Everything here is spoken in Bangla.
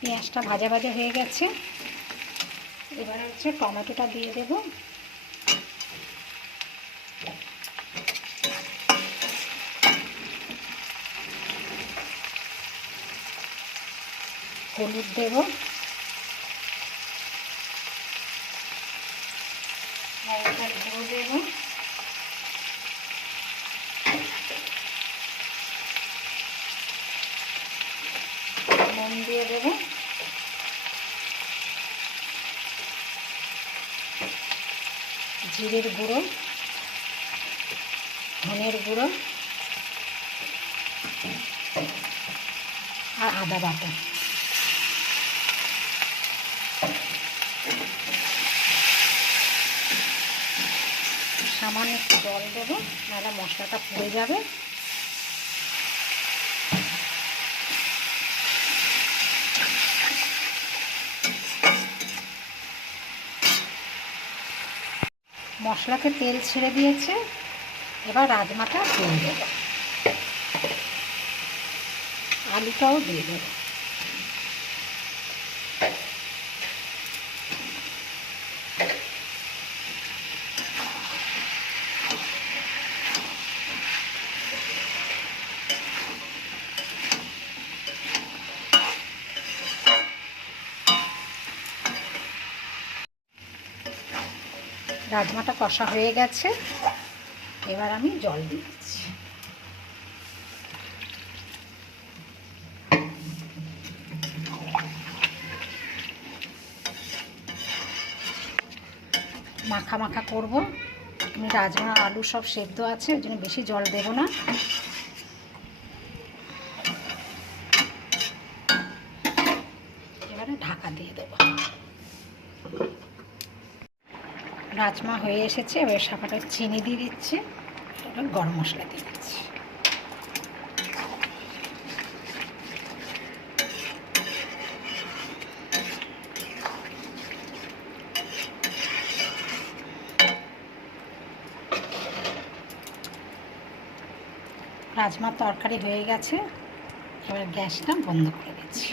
পেঁয়াজটা ভাজা ভাজা হয়ে গেছে। এবার হচ্ছে টমেটোটা দিয়ে দেব। হলুদ দেব, লঙ্কার গুঁড়ো দেব, নুন দিয়ে দেব, জিরের গুঁড়ো, ধনের গুঁড়ো আর আদা বাটা। সামান্য একটু জল দেবো, নাহলে মশলাটা পুড়ে যাবে। মশলাতে তেল ছেড়ে দিয়েছে, এবার রাজমাটা দিয়ে দেবো, আলুটাও দিয়ে দেবো। রাজমাটা কষা হয়ে গেছে, এবার আমি জল দিয়ে দিচ্ছি। মাখা মাখা করব। আমি রাজমা আলু সব সেদ্ধ আছে, ওই জন্য বেশি জল দেব না। এবারে ঢাকা দিয়ে দেব। রাজমা হয়ে এসেছে, এবার সাপাটা চিনি দিয়ে দিচ্ছি, এবার গরম মশলা দিয়ে দিচ্ছি। রাজমার তরকারি হয়ে গেছে, এবার গ্যাসটা বন্ধ করে দিচ্ছি।